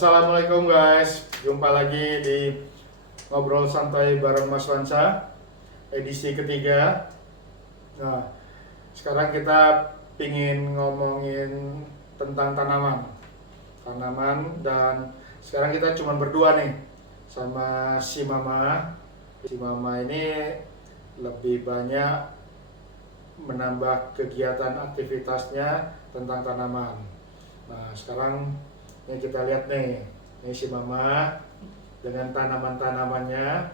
Assalamualaikum guys, jumpa lagi di Ngobrol Santai bareng Mas Wansa, edisi ketiga. Nah, sekarang kita pingin ngomongin tentang tanaman dan sekarang kita cuma berdua nih sama si Mama. Si Mama ini lebih banyak menambah kegiatan aktivitasnya tentang tanaman. Nah, sekarang ini kita lihat nih, ini si Mama dengan tanaman-tanamannya.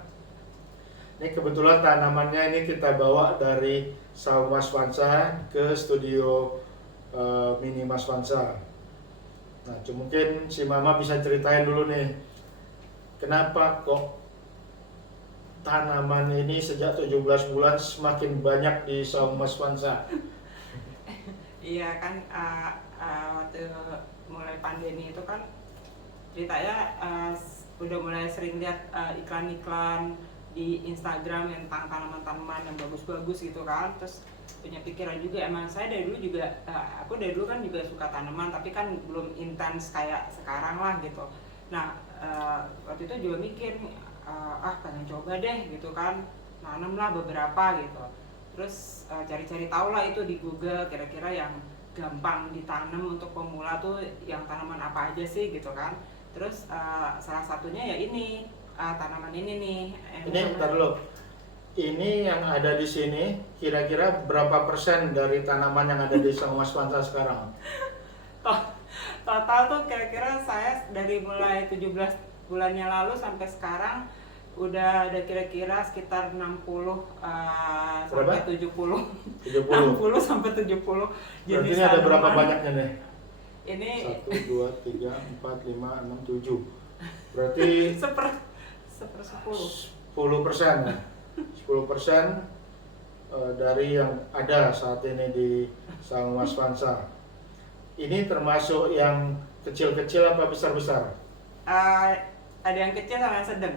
Ini kebetulan tanamannya ini kita bawa dari Saung Mas Wansa ke studio mini Mas Wansa. Nah, mungkin si Mama bisa ceritain dulu nih, kenapa kok tanaman ini sejak 17 bulan semakin banyak di Saung Mas Wansa? Iya kan, waktu mulai pandemi itu kan ceritanya udah mulai sering lihat iklan-iklan di Instagram yang tentang tanaman-tanaman yang bagus-bagus gitu kan. Terus punya pikiran juga, emang saya dari dulu juga, aku dari dulu kan juga suka tanaman, tapi kan belum intens kayak sekarang lah gitu. Nah, waktu itu juga mikir, pengen coba deh gitu kan, nanam lah beberapa gitu. Terus cari-cari tahu lah itu di Google, kira-kira yang gampang ditanam untuk pemula tuh yang tanaman apa aja sih gitu kan. Terus salah satunya ya ini, tanaman ini nih. Ini bentar dulu. Ini yang ada di sini kira-kira berapa persen dari tanaman yang ada di Saung Mas Wansa sekarang? Total tuh kira-kira saya dari mulai 17 bulannya lalu sampai sekarang udah ada kira-kira sekitar 60 sampai 70. 60 sampai 70 Berarti ini ada berapa banyaknya nih? Ini 1, 2, 3, 4, 5, 6, 7. Berarti 10%. 10% dari yang ada saat ini di Saung Mas Wansa. Ini termasuk yang kecil-kecil apa besar-besar? Ada yang kecil sama yang sedang.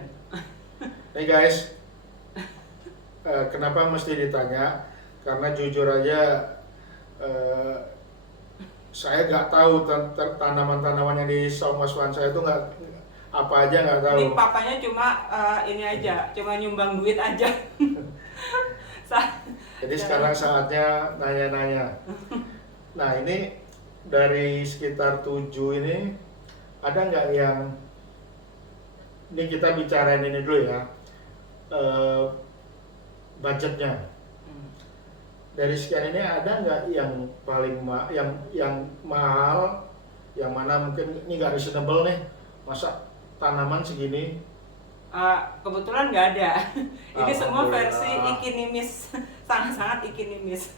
Hey guys, kenapa mesti ditanya? Karena jujur aja saya nggak tahu tanaman-tanaman yang di Saung Mas Wansa itu apa aja nggak tahu. Ini papanya cuma ini aja, cuma nyumbang duit aja. Jadi sekarang saatnya nanya-nanya. Nah, ini dari sekitar 7 ini ada nggak yang, ini kita bicarain ini dulu ya, budgetnya. Dari sekian ini ada nggak yang paling yang mahal, yang mana mungkin ini nggak reasonable nih, masa tanaman segini? Kebetulan nggak ada. Ini semua versi ikinimis, sangat-sangat ikinimis.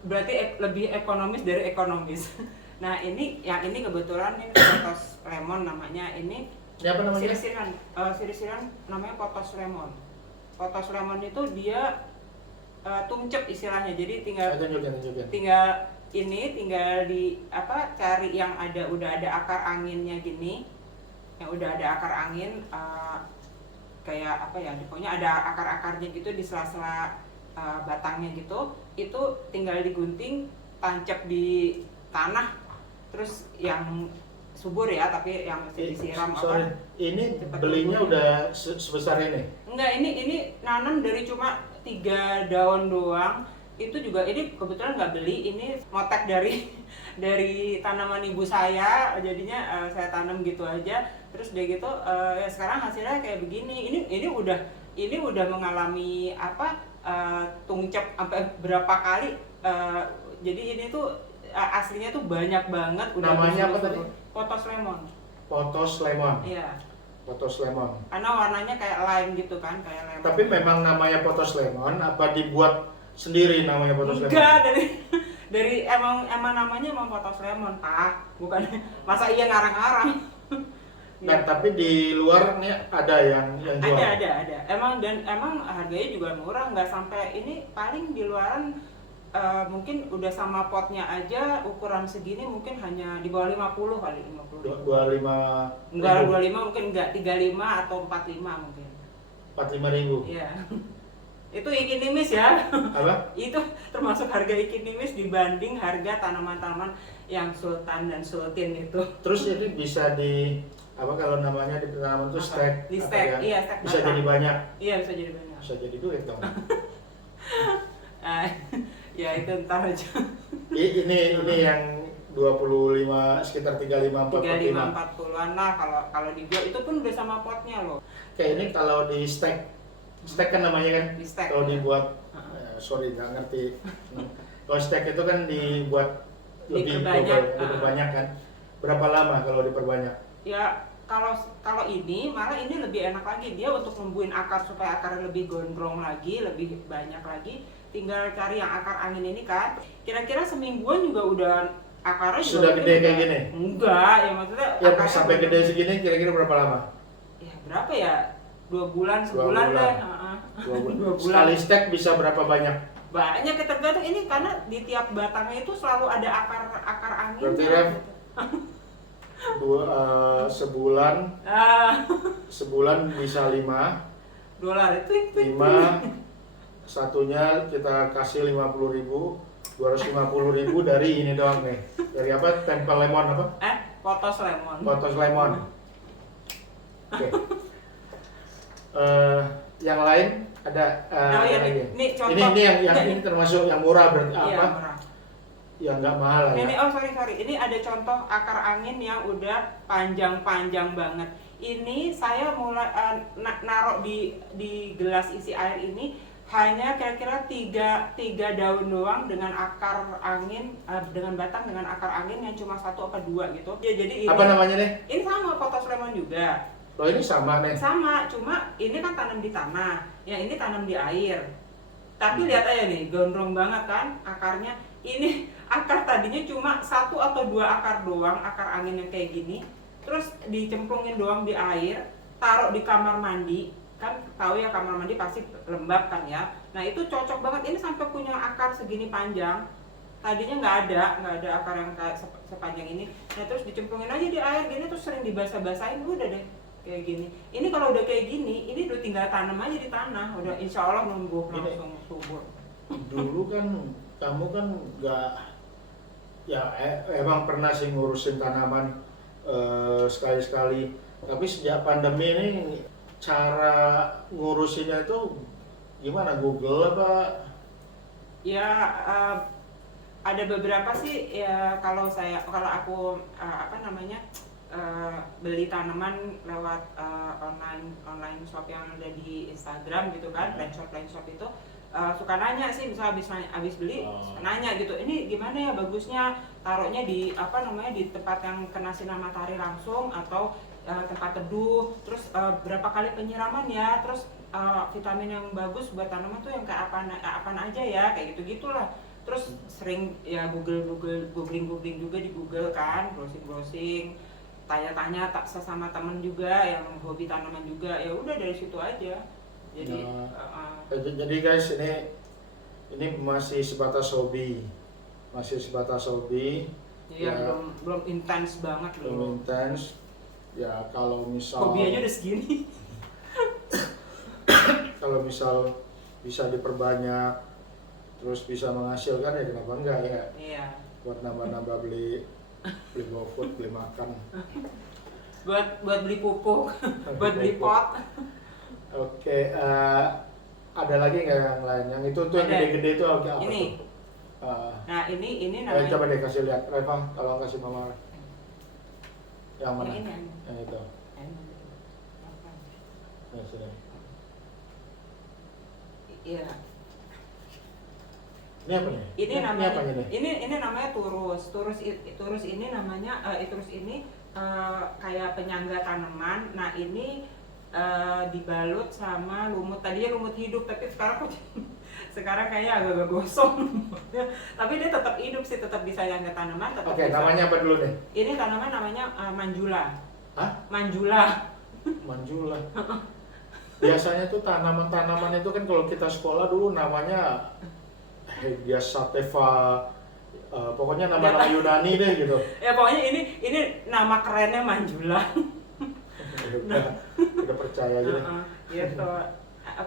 Berarti lebih ekonomis dari ekonomis. Nah, ini kebetulan ini potos lemon namanya. Ini apa namanya? Sirisiran namanya potos lemon. Potos lemon itu dia tumcep istilahnya. Jadi tinggal cari yang udah ada akar anginnya gini. Yang udah ada akar angin, kayak apa ya, pokoknya ada akar-akarnya gitu di sela-sela batangnya gitu. Itu tinggal digunting, tancap di tanah, terus yang subur ya, tapi yang mesti disiram. Ini belinya udah sebesar ini? Enggak, ini nanam dari cuma 3 daun doang. Itu juga ini kebetulan nggak beli, ini motek dari tanaman ibu saya, jadinya saya tanam gitu aja. Terus dia gitu, ya sekarang hasilnya kayak begini. Ini udah mengalami tungcep sampai berapa kali. Jadi ini tuh aslinya tuh banyak banget. Namanya apa tadi? Potos lemon. Potos lemon. Iya. Potos lemon. Karena warnanya kayak lime gitu kan, kayak lemon. Tapi memang namanya potos lemon apa dibuat sendiri namanya potos lemon? Enggak, dari emang namanya emang potos lemon, Pak. Bukan masa iya ngarang-ngarang. Nah, tapi di luar nih ada yang jual? Ada. Emang harganya juga murah, nggak sampai ini, paling di luaran mungkin udah sama potnya aja ukuran segini mungkin hanya di bawah 50 kali, 50. 25. Enggak, 25 mungkin enggak, 35 atau 45 mungkin. 45.000. Iya. Itu ikinimis ya. Apa? Itu termasuk harga ikinimis dibanding harga tanaman-tanaman yang sultan dan sultin itu. Terus ini bisa apa kalau namanya di tanaman itu Apa? stack, Di apa stack, ya? iya stack Bisa batang. jadi banyak, Iya bisa jadi banyak. bisa jadi duit dong. Ah, ya itu ntar aja. Ini yang 25 sekitar 35 35 45. 40-an lah kalau dibuat itu pun udah sama potnya loh. Kayak ini kalau di stack kan namanya kan. Di stack. Kalau ya. dibuat Heeh. sorry nggak ngerti. Kalau stack itu kan dibuat lebih Diperbanyak, double, diperbanyak kan. Berapa lama kalau diperbanyak? Ya kalau ini malah ini lebih enak lagi, dia untuk numbuhin akar supaya akarnya lebih gondrong lagi, lebih banyak lagi. Tinggal cari yang akar angin ini kan. Kira-kira semingguan juga udah akarnya juga Sudah gede kayak udah- gini? Enggak, ya maksudnya Ya akarnya sampai udah- gede segini kira-kira berapa lama? Ya berapa ya? 2 bulan, 2 sebulan bulan. deh. 2 bulan. 2 bulan. Sekali stack bisa berapa banyak? Banyak ya, tergantung ini karena di tiap batangnya itu selalu ada akar angin. Berarti, Ref, sebulan bisa 5 dolar itu 5 satunya kita kasih 50.000, 250.000 dari ini doang nih. Dari apa? Tempel lemon apa? potos lemon. Potos lemon. Oke. Yang lain ada Oh iya, lagi? ini contoh. Ini yang Enggak, ini termasuk yang murah berarti Iya, apa? murah. Yang nggak mahal lah Ini ya. sorry. Ini ada contoh akar angin yang udah panjang-panjang banget. Ini saya mulai naruh di gelas isi air ini hanya kira-kira tiga daun doang dengan akar angin dengan batang dengan akar angin yang cuma 1 apa 2 gitu. Ya jadi ini Apa namanya nih? ini sama potos lemon juga. Loh ini sama nih. Sama, cuma ini kan tanam di tanah, yang ini tanam di air. Tapi lihat aja nih, gondrong banget kan akarnya. Ini akar tadinya cuma 1 atau 2 akar doang, akar angin yang kayak gini. Terus dicemplungin doang di air, taruh di kamar mandi. Kan tahu ya kamar mandi pasti lembab kan ya. Nah itu cocok banget, ini sampai punya akar segini panjang. Tadinya nggak ada akar yang kayak sepanjang ini. Nah terus dicemplungin aja di air gini, terus sering dibasah-basahin, udah deh kayak gini. Ini kalau udah kayak gini, ini udah tinggal tanam aja di tanah, udah insya Allah numbuh langsung subur. Dulu kan kamu kan nggak ya emang pernah sih ngurusin tanaman sekali-sekali. Tapi sejak pandemi ini cara ngurusinnya itu gimana? Google apa? Ya ada beberapa sih ya kalau aku beli tanaman lewat online shop yang ada di Instagram gitu kan, line shop itu suka nanya sih, misal habis beli nanya gitu, ini gimana ya bagusnya taruhnya di di tempat yang kena sinar matahari langsung atau tempat teduh, terus berapa kali penyiraman ya, terus vitamin yang bagus buat tanaman tuh yang kayak apa aja ya, kayak gitu-gitulah. Terus sering ya googling juga di Google kan, browsing tanya-tanya sesama temen juga yang hobi tanaman juga, ya udah dari situ aja. Jadi Jadi guys, ini masih sebatas hobi. iya, Ya, belum intens banget belum loh. intens. Ya kalau misal Hobi aja udah segini. kalau misal bisa diperbanyak terus bisa menghasilkan ya kenapa enggak ya, Iya. buat nambah-nambah beli GoFood, beli makan. Buat beli pupuk, buat beli pot. Oke, ada lagi nggak yang lain? Yang itu tuh yang Ada. gede-gede itu apa Ini. tuh? Nah, ini namanya Coba deh kasih lihat, Reva, tolong kasih mama. Yang mana? Yang ini. Yang itu. Ya, sudah. Iya. Ini apa nih? Ini namanya apanya nih? ini namanya turus. Turus ini namanya turus ini kayak penyangga tanaman. Nah, ini dibalut sama lumut. Tadinya lumut hidup, tapi sekarang kayaknya agak gosong. Tapi dia tetap hidup sih, tetap bisa nyangga tanaman, tetap Oke, bisa. namanya apa dulu nih? Ini tanaman namanya manjula. Hah? Manjula. Manjula. Biasanya tuh tanaman-tanaman itu kan kalau kita sekolah dulu namanya Hediasateva, pokoknya nama-nama Yunani deh gitu. Ya pokoknya ini nama kerennya manjula. Udah percaya aja deh. Gitu.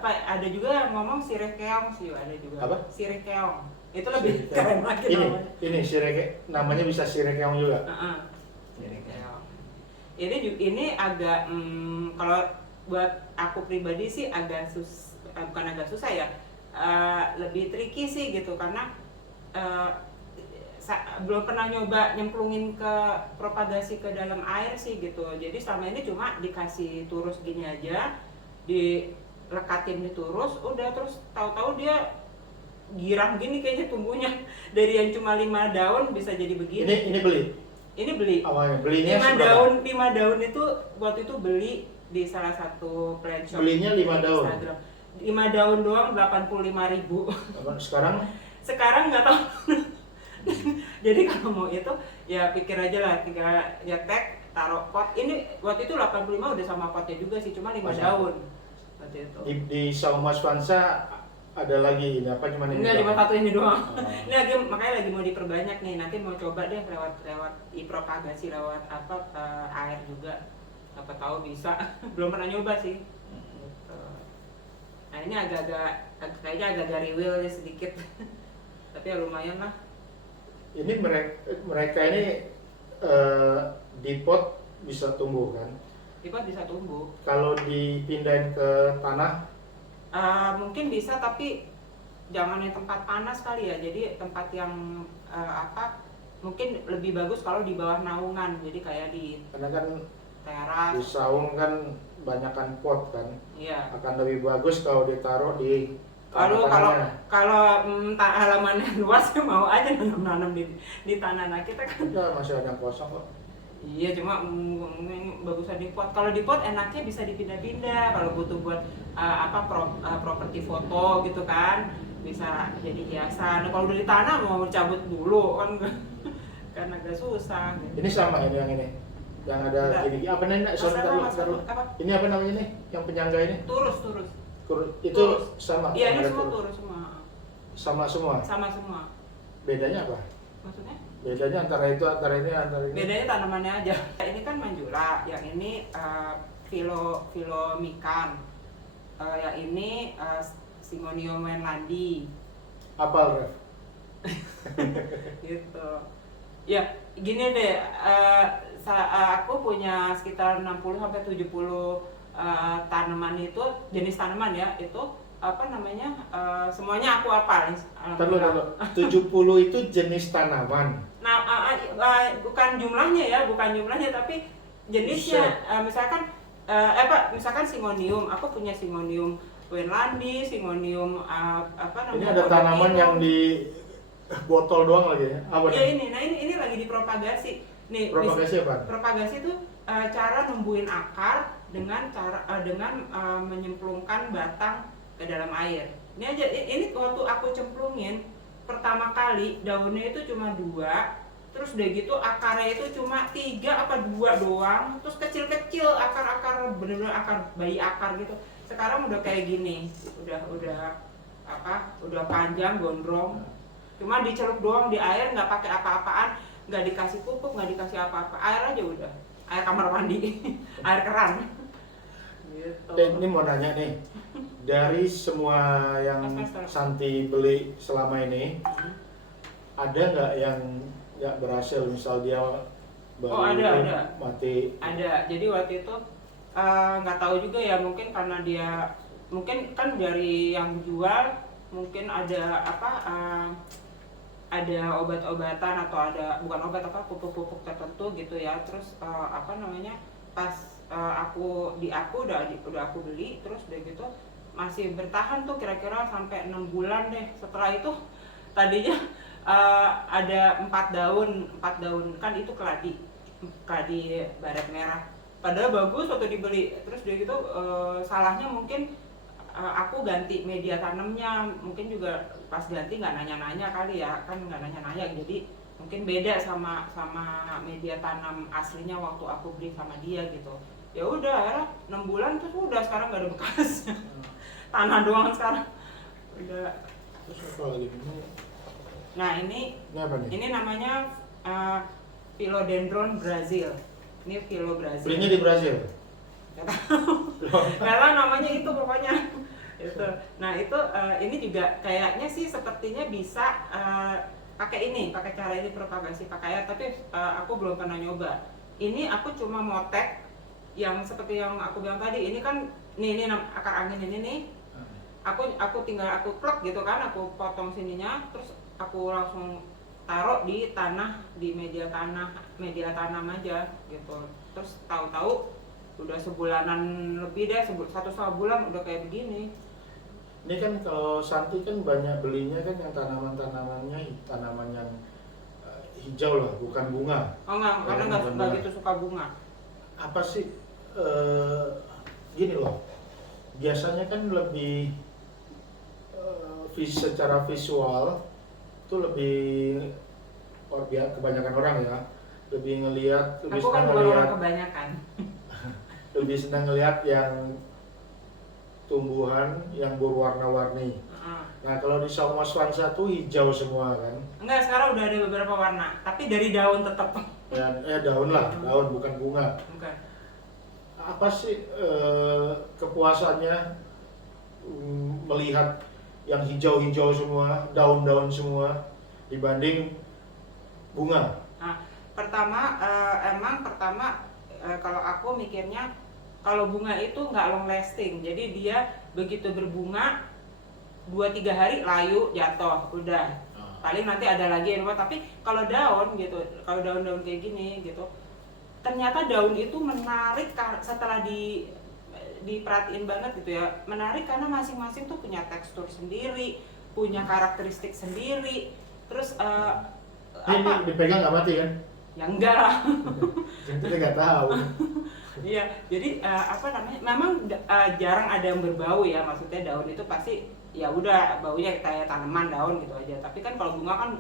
Ada juga yang ngomong sirikeong sih, ada juga. Apa? Sirikeong. Itu lebih Sirikeong. keren lagi namanya. Ini namanya bisa sirikeong juga. Sirikeong. Ini agak kalau buat aku pribadi sih bukan agak susah ya, lebih tricky sih gitu, karena uh, belum pernah nyoba nyemplungin ke propagasi ke dalam air sih gitu. Jadi selama ini cuma dikasih turus gini aja, dilekatin di turus, udah, terus tahu-tahu dia girang gini kayaknya tumbuhnya. Dari yang cuma 5 daun bisa jadi begini. Ini beli? Ini beli. Awalnya belinya 5 daun itu waktu itu beli di salah satu plant shop. Belinya 5 daun? Instagram. 5 daun doang 85.000. Sekarang nggak tahu. Jadi kalau mau itu ya pikir aja lah, tinggal nyetek, taruh pot. Ini waktu itu 85 udah sama potnya juga sih, cuma 5 daun waktu itu. Di Saung Mas Vansa ada lagi ini apa, cuma ini? Enggak, cuma satu ini doang. Ini lagi, makanya lagi mau diperbanyak nih. Nanti mau coba deh lewat propagasi lewat air juga. Apa tahu bisa. Belum pernah nyoba sih. Nah ini kayaknya agak-agak riwil ya sedikit. Tapi ya lumayan lah. Ini mereka ini di pot bisa tumbuh kan? Di pot bisa tumbuh. Kalau dipindahin ke tanah? Mungkin bisa, tapi jangan di tempat panas kali ya. Jadi tempat yang mungkin lebih bagus kalau di bawah naungan. Jadi kayak di Karena kan teras. di saung kan banyakkan pot kan? Iya. Akan lebih bagus kalau ditaruh di Kalau halamannya luas ya mau aja nanam di tanah. Nah kita kan masih ada yang kosong kok. iya, cuma bagusan di pot. Kalau di pot enaknya bisa dipindah-pindah. Kalau butuh buat properti foto gitu kan, bisa jadi hiasan. Kalau udah di tanah mau cabut dulu kan kan agak susah. Gitu. Ini sama ini yang ada gini. Apa namanya? Ini apa namanya nih? Yang penyangga ini? Turus. Itu turus. Sama. Iya, ini semua turus semua. Sama semua. Sama semua. Bedanya apa? Maksudnya? Bedanya antara ini. Bedanya tanamannya aja. Ini kan manjula, yang ini Philomican, yang ini Syngonium Wenlandi. Apa, Ref? Gitu. Ya, gini deh, aku punya sekitar 60-70 tanaman itu, jenis tanaman ya, itu semuanya aku hafal. Terlalu 70 itu jenis tanaman. Nah, bukan jumlahnya, tapi jenisnya. Misalkan misalkan Syngonium, aku punya Syngonium Wenlandi, Syngonium Ini ada tanaman yang di botol doang lagi ya? Apa iya, ini lagi dipropagasi. Nih, propagasi apa? Propagasi itu cara numbuhin akar dengan menyemplungkan batang ke dalam air. Ini aja, ini waktu aku cemplungin pertama kali daunnya itu cuma 2, terus udah gitu akarnya itu cuma 3 apa 2 doang, terus kecil-kecil akar bener-bener akar bayi akar gitu. Sekarang udah kayak gini, udah panjang gondrong, cuma dicelup doang di air, nggak pakai apa-apaan, nggak dikasih pupuk, nggak dikasih apa-apa, air aja udah, air kamar mandi, air keran. Gitu. Ini mau nanya nih, dari semua yang Santi beli selama ini, ada nggak yang nggak berhasil, misal dia baru ada. mati? Ada. Jadi waktu itu nggak tahu juga ya, mungkin karena dia mungkin kan dari yang jual mungkin ada ada obat-obatan atau ada bukan obat pupuk-pupuk tertentu gitu ya. Terus pas aku udah aku beli, terus udah gitu masih bertahan tuh kira-kira sampai 6 bulan deh. Setelah itu tadinya ada 4 daun kan, itu keladi baret merah, padahal bagus waktu dibeli. Terus udah gitu salahnya mungkin aku ganti media tanamnya, mungkin juga pas ganti nggak nanya-nanya kali ya, kan nggak nanya-nanya, jadi mungkin beda sama media tanam aslinya waktu aku beli sama dia gitu. Ya udah, akhirnya 6 bulan terus udah, sekarang nggak ada bekasnya. Tanah doang sekarang udah. Terus apa lagi? Nah ini apa nih? Ini namanya Philodendron Brazil. Ini Philo Brazil. Belinya di Brazil? Nggak tahu namanya itu pokoknya itu. Nah itu ini juga kayaknya sih sepertinya bisa pakai cara ini propagasi pakai air, tapi aku belum pernah nyoba. Ini aku cuma motek yang seperti yang aku bilang tadi. Ini kan ini akar angin ini nih. Aku tinggal aku plek gitu kan, aku potong sininya, terus aku langsung taruh di tanah, di media tanam aja gitu. Terus tahu-tahu udah sebulanan lebih deh, 1,5 bulan udah kayak begini. Ini kan kalau Santi kan banyak belinya kan yang tanaman-tanamannya tanaman yang hijau lah, bukan bunga. Oh enggak, karena nggak gitu suka bunga. Apa sih gini loh, biasanya kan lebih secara visual itu lebih kebanyakan orang ya lebih Aku kan bukan orang kebanyakan. lebih senang ngelihat yang tumbuhan yang berwarna-warni. Nah kalau di Sauma Swansa tuh hijau semua kan? Enggak, sekarang udah ada beberapa warna, tapi dari daun tetap. Ya daun lah, daun bukan bunga. Bukan. Apa sih kepuasannya melihat yang hijau-hijau semua, daun-daun semua dibanding bunga? Nah, pertama kalau aku mikirnya kalau bunga itu nggak long lasting, jadi dia begitu berbunga 2-3 hari layu jatuh udah, paling nanti ada lagi yang tapi kalau daun gitu, kalau daun-daun kayak gini gitu, ternyata daun itu menarik setelah diperhatiin banget gitu ya, menarik karena masing-masing tuh punya tekstur sendiri, punya karakteristik sendiri. Terus ini dipegang nggak mati kan? Ya enggak lah. Kita nggak tahu. Iya, jadi memang jarang ada yang berbau ya, maksudnya daun itu pasti ya udah baunya kayak tanaman daun gitu aja. Tapi kan kalau bunga kan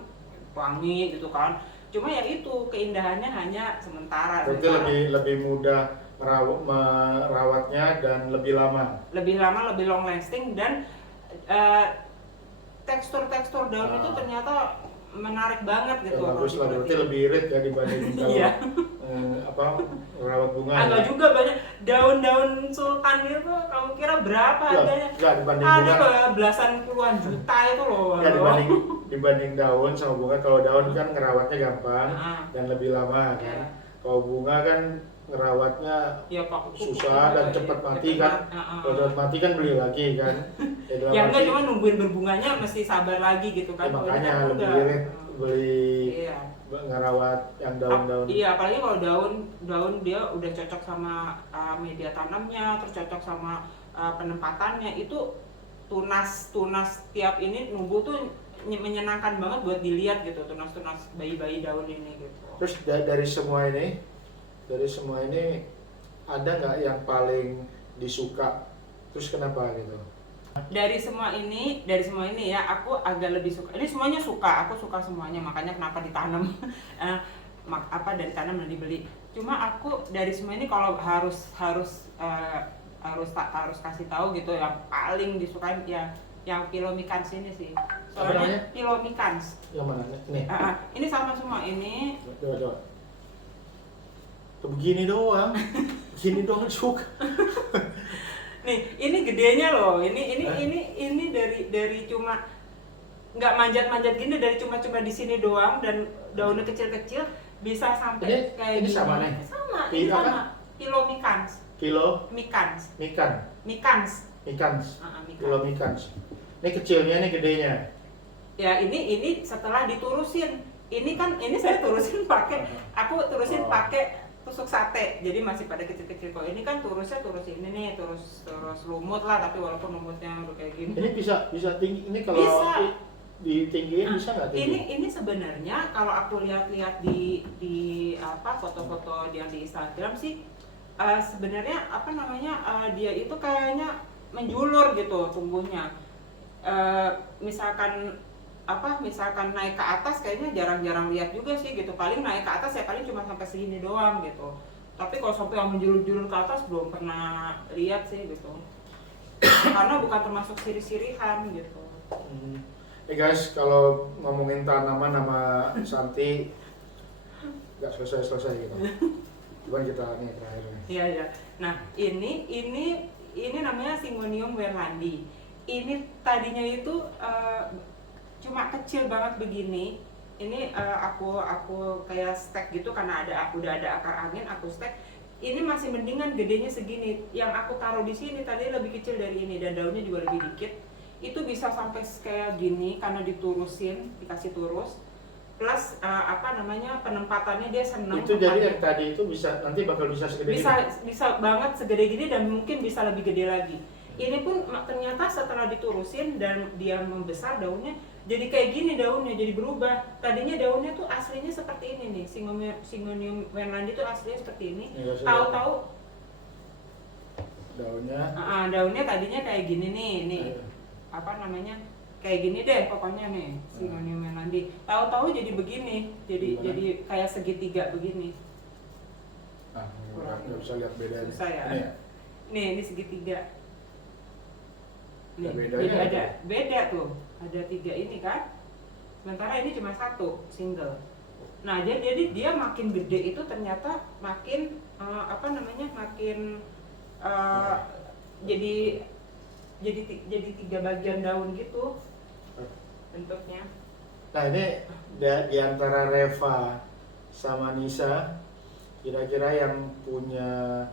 wangi gitu kan. Cuma ya itu keindahannya hanya sementara. Berarti lebih mudah merawatnya dan lebih lama. Lebih lama, lebih long lasting, dan tekstur daun itu ternyata menarik banget gitu. Ya, bagus lah, berarti lebih irit ya dibanding kalau merawat bunga. Agak ya. Juga banyak daun-daun sultan itu kamu kira berapa harganya? Enggak dibanding ada bunga. Ada belasan puluhan juta itu loh. Ya dibanding daun sama bunga, kalau daun kan ngerawatnya gampang dan lebih lama kan. Ya. Kalau bunga kan ngerawatnya ya, susah dan cepat mati kan. Kalau cepat mati kan beli lagi kan. Ya enggak, cuma nungguin berbunganya mesti sabar lagi gitu kan. Ya, makanya lebih irit beli ngerawat yang daun-daun. Iya, apalagi kalau daun dia udah cocok sama media tanamnya, terus cocok sama penempatannya, itu tunas tiap ini numbuh tuh menyenangkan banget buat dilihat gitu, tunas bayi-bayi daun ini gitu. Terus dari semua ini ada nggak yang paling disuka? Terus kenapa gitu? Dari semua ini ya aku agak lebih suka. Ini semuanya suka, aku suka semuanya, makanya kenapa ditanam. Dari tanam dan dibeli. Cuma aku dari semua ini kalau harus kasih tahu gitu, yang paling disukai ya yang Philomicans ini sih. Soalnya Philomicans. Yang mana? Ini. Ini sama semua ini. Coba. Begini doang. Begini doang suka. Nih, ini gedenya loh. Ini dari cuma nggak manjat-manjat gini, dari cuma di sini doang, dan daunnya kecil-kecil bisa sampai ini, kayak ini gini. Sama nih. Ini sama. Philomicans. Philomicans. Ini kecilnya, ini gedenya. Ya, ini setelah diturusin. Ini saya turusin pakai tusuk sate, jadi masih pada kecil-kecil. Kok ini kan turus ini nih, turus lumut lah, tapi walaupun lumutnya udah kayak gini. Ini bisa tinggi, ini kalau bisa ditinggiin bisa nggak tinggi? Ini sebenarnya kalau aku lihat-lihat di foto-foto yang di Instagram sih, sebenarnya dia itu kayaknya menjulur gitu tumbuhnya. Misalkan naik ke atas kayaknya jarang-jarang lihat juga sih gitu. Paling naik ke atas ya paling cuma sampai segini doang gitu. Tapi kalau sampai yang menjulur-julur ke atas belum pernah lihat sih gitu. Karena bukan termasuk sirih-sirihan gitu. Guys, kalau ngomongin tanaman sama Santi nggak selesai gitu. Coba kita nih terakhir nih. Iya. Nah, ini namanya Syngonium werlandi. Ini tadinya itu cuma kecil banget begini, aku kayak stek gitu karena udah ada akar angin, aku stek. Ini masih mendingan gedenya segini. Yang aku taruh di sini tadi lebih kecil dari ini dan daunnya juga lebih dikit. Itu bisa sampai kayak gini karena dikasih turus. Plus penempatannya dia seneng. Itu jadi yang tadi itu nanti bakal bisa segede bisa banget segede gini dan mungkin bisa lebih gede lagi. Ini pun ternyata setelah diturusin dan dia membesar daunnya jadi kayak gini, daunnya jadi berubah. Tadinya daunnya tuh aslinya seperti ini nih, Syngonium Wendlandi tuh aslinya seperti ini. Tahu-tahu daunnya tadinya kayak gini nih. Kayak gini deh pokoknya nih, Syngonium Wendlandi. Tahu-tahu jadi begini, jadi kayak segitiga begini. Nah, nggak bisa lihat bedanya. Susah ya. Ini segitiga. Nih, bedanya jadi beda tuh, ada 3 ini kan. Sementara ini cuma 1 single. Nah, jadi dia makin gede itu ternyata makin jadi 3 bagian daun gitu bentuknya. Nah, ini di antara Reva sama Nisa, kira-kira yang punya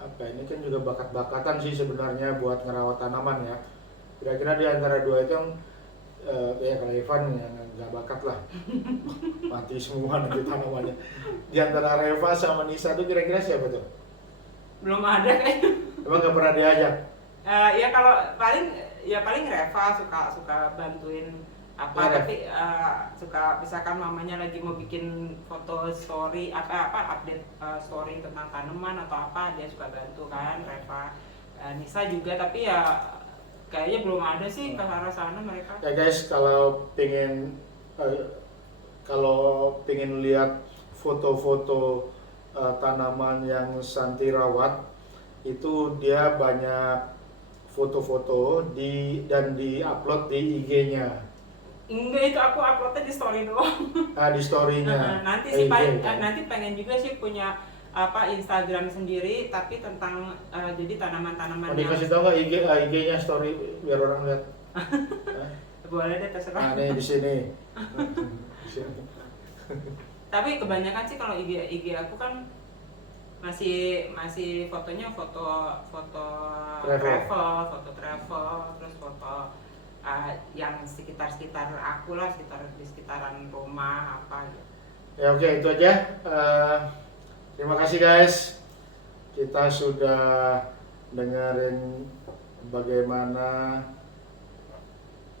ini kan juga bakat-bakatan sih sebenarnya buat ngerawat tanaman ya. Kira-kira di antara dua itu yang kalau Evan yang nggak bakat lah, mati semua nanti tanamannya. Di antara Reva sama Nisa tuh kira-kira siapa tuh? Belum ada kayaknya. Emang nggak pernah diajak? Ya kalau paling Reva suka bantuin tapi suka misalkan mamanya lagi mau bikin foto story update story tentang tanaman atau apa, dia suka bantu kan Reva. Nisa juga, tapi ya kayaknya belum ada sih ke arah sana mereka. Ya guys, kalau pengen lihat foto-foto tanaman yang Santi rawat, itu dia banyak foto-foto dan di-upload di IG-nya. Enggak, itu aku uploadnya di story doang. Di story-nya. Nanti nanti pengen juga sih punya Instagram sendiri tapi tentang jadi tanaman-tanaman. Dikasih tahu nggak IG-nya story biar orang lihat? Boleh deh, terserah. Nih di sini. Tapi kebanyakan sih kalau IG aku kan masih fotonya foto travel, terus foto yang sekitar aku lah, di sekitaran rumah apa gitu. Ya oke, itu aja. Terima kasih guys. Kita sudah dengerin bagaimana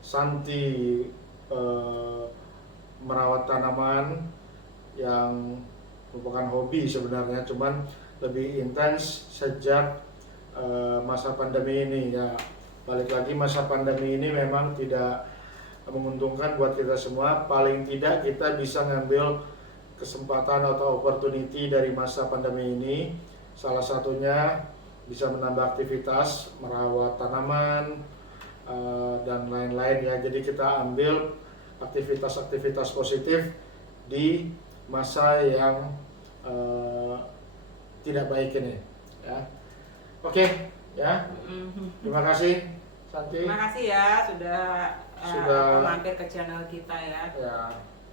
Santi merawat tanaman yang merupakan hobi sebenarnya, cuman lebih intens sejak masa pandemi ini ya. Balik lagi, masa pandemi ini memang tidak menguntungkan buat kita semua. Paling tidak kita bisa ngambil kesempatan atau opportunity dari masa pandemi ini. Salah satunya bisa menambah aktivitas, merawat tanaman, dan lain-lain ya. Jadi kita ambil aktivitas-aktivitas positif di masa yang tidak baik ini ya. Oke ya. Terima kasih Santi. Terima kasih ya sudah mampir ke channel kita ya. Ya,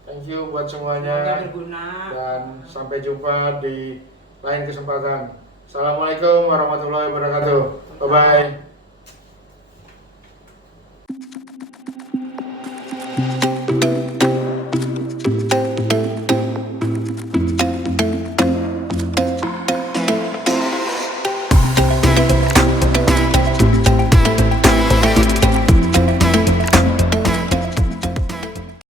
thank you buat semuanya. Semoga berguna. Dan sampai jumpa di lain kesempatan. Assalamualaikum warahmatullahi wabarakatuh. Bye bye.